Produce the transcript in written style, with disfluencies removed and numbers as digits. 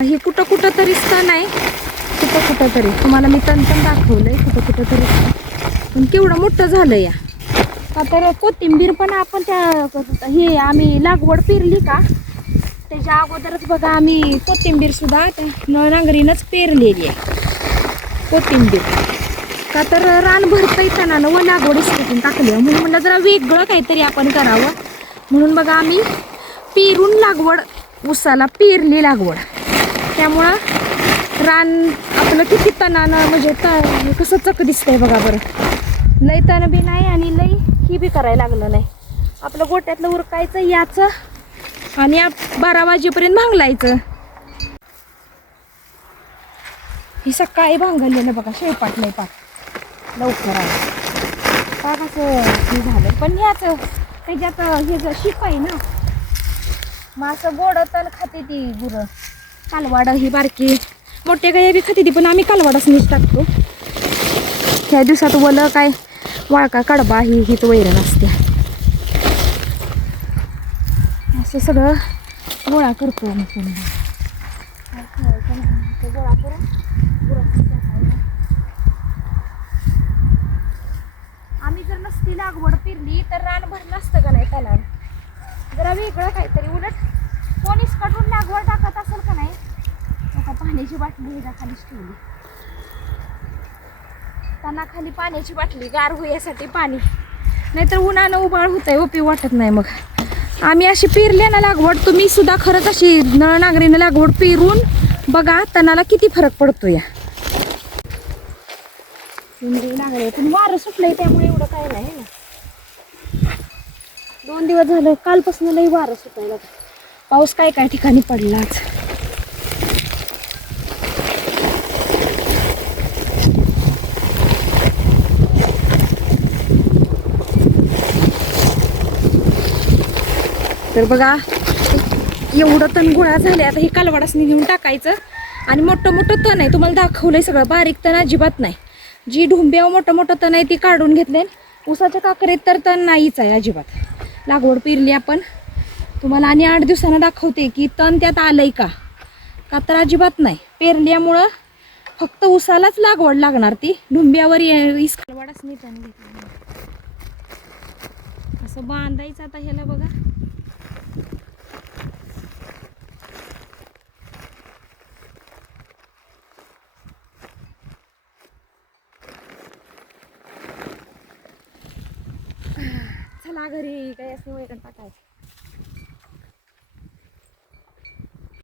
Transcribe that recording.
हे कुठं कुठं तरी स्तन आहे, कुठं कुठं तरी तुम्हाला मी तण पण दाखवलंय, कुठं कुठं तरी पण केवढं मोठं झालं या. का तर कोथिंबीर पण आपण त्या हे आम्ही लागवड पेरली का त्याच्या अगोदरच बघा आम्ही कोथिंबीर सुद्धा त्या नांगरीनंच पेरलेली आहे कोथिंबीर. का तर रान भरतंय तणानं व लागवडीच करून टाकली म्हणून म्हणलं जरा वेगळं काहीतरी आपण करावं म्हणून बघा आम्ही पेरून लागवड, उसाला पेरली लागवड. त्यामुळं रान आपलं किती तणानं म्हणजे कसं चक दिसतंय बघा बरं. लय तण बी नाही आणि लय ही बी करायला लागलं नाही. आपलं गोट्यातलं उरकायचं याचं आणि 12 वाजेपर्यंत भांगलायचं. ही सकाळी भांगलेलं बघा शेळपाट नाही पाक लवकर आहे पाक असं हे झालं. पण ह्याचं त्याच्यात हे जर शिप आहे ना मग असं गोड तण खाते ती गुरं. कालवाड ही बारकी मोठे गाय बी खाते ती पण आम्ही कालवाडच नीट टाकतो. ह्या दिवसात वलं काय वाळका कडबा हीच वैरण असते. असं सगळं गोळा करतो आम्ही पुन्हा गोळा करून आम्ही जर नसती लागवड पेरली तर रान भरलं असतं का नाही त्याला. जरा वेगळं काहीतरी उलट कोणीच काढून लागवड टाकत असेल का नाही. आता पाण्याची बाटली ह्याच्या खालीच ठेवली, त्यांना खाली पाण्याची बाटली गार होण्यासाठी पाणी, नाहीतर उन्हानं उबाळ होतंय ओपी वाटत नाही. मग आम्ही अशी पेरले ना लागवड, तुम्ही सुद्धा खरंच अशी नळ नांगरीनं लागवड पेरून बघा तणाला किती फरक पडतो या. लागले पण वारं सुटलंय त्यामुळे एवढं काय नाही ना. 2 दिवस झालं कालपासून लई वारं सुटायला. पाऊस काय काय ठिकाणी पडलाच. तर बघा एवढं तण गोळा झाले. आता हे कालवाडासनी घेऊन टाकायचं आणि मोठं मोठं तण आहे तुम्हाला दाखवलंय सगळं. बारीक तण अजिबात नाही. जी ढुंब्यावर मोठं मोठं तण आहे ती काढून घेतले. उसाच्या काकरेत तर तण नाहीच आहे अजिबात. लागवड पेरली आपण तुम्हाला आणि 8 दिवसांना दाखवते की तण त्यात आलंय का. का तर अजिबात नाही. पेरल्यामुळं फक्त उसालाच लागवड लागणार ती ढुंब्यावर कालवाडासनी तण घेतलं असं बांधायचं. आता ह्याला बघा चला घरी काय असं वैरण टाकायचं.